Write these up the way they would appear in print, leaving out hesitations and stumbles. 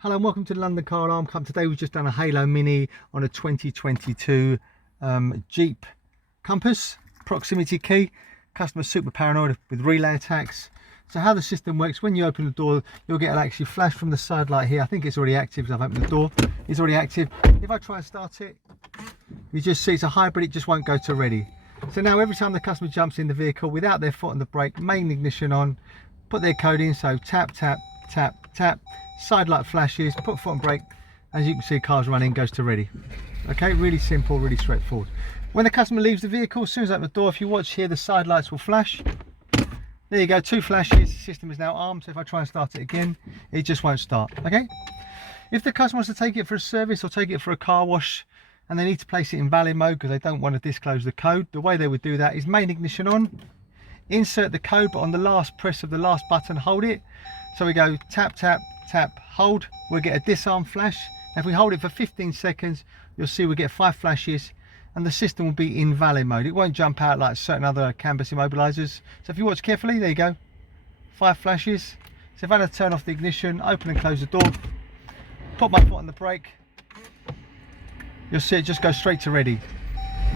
Hello and welcome to the London Car Alarm Company. Today we've just done a Halo Mini on a 2022 Jeep Compass proximity key. Customer super paranoid with relay attacks. So how the system works, when you open the door, you'll get an actually flash from the side light here. I think it's already active because I've opened the door. It's already active. If I try and start it, you just see it's a hybrid, it just won't go to ready. So now every time the customer jumps in the vehicle without their foot on the brake, main ignition on, put their code in, so tap, tap, tap, tap, side light flashes, put foot on brake, as you can see cars running, goes to ready. Okay, really simple, really straightforward. When the customer leaves the vehicle, as soon as I open the door, if you watch here, the side lights will flash. There you go, 2 flashes. The system is now armed, so if I try and start it again, it just won't start. Okay, if the customer wants to take it for a service or take it for a car wash and they need to place it in valid mode because they don't want to disclose the code, the way they would do that is main ignition on, insert the code, but on the last press of the last button, hold it. So we go tap, tap, tap, hold. We'll get a disarm flash. If we hold it for 15 seconds, you'll see we'll get 5 flashes and the system will be in valid mode. It won't jump out like certain other CANBUS Immobilisers. So if you watch carefully, there you go, 5 flashes. So if I had to turn off the ignition, open and close the door, put my foot on the brake, you'll see it just go straight to ready.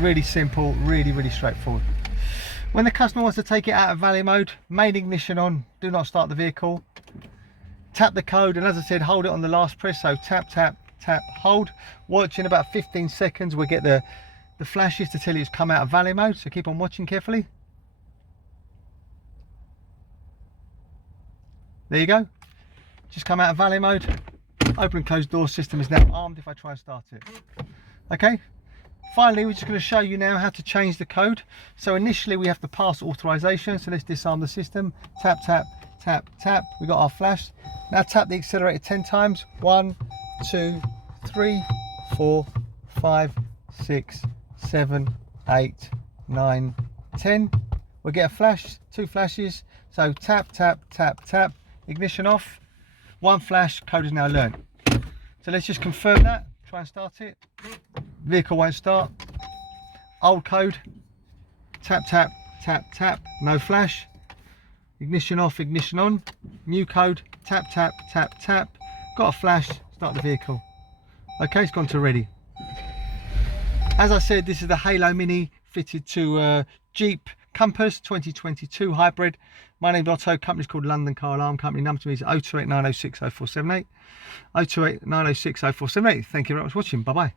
Really simple, really straightforward. When the customer wants to take it out of valid mode, main ignition on, do not start the vehicle, tap the code, and as I said, hold it on the last press, so tap, tap, tap, hold. Watch in about 15 seconds, we'll get the flashes to tell you it's come out of valid mode, so keep on watching carefully. There you go, just come out of valid mode. Open and close door, system is now armed if I try and start it. Okay. Finally, we're just going to show you now how to change the code. So initially we have to pass authorization. So let's disarm the system. Tap, tap, tap, tap. We got our flash. Now tap the accelerator 10 times. 1, 2, 3, 4, 5, 6, 7, 8, 9, 10. We'll get a flash, 2 flashes. So tap, tap, tap, tap. Ignition off. 1 flash, code is now learned. So let's just confirm that. Try and start it. Vehicle won't start. Old code, tap, tap, tap, tap, no flash. Ignition off, ignition on. New code, tap, tap, tap, tap. Got a flash, start the vehicle. Okay, it's gone to ready. As I said, this is the Halo Mini fitted to Jeep Compass 2022 hybrid. My name's Otto, company's called London Car Alarm Company. Number to me is 028 906 0478. 028 906 0478. Thank you very much for watching. Bye bye.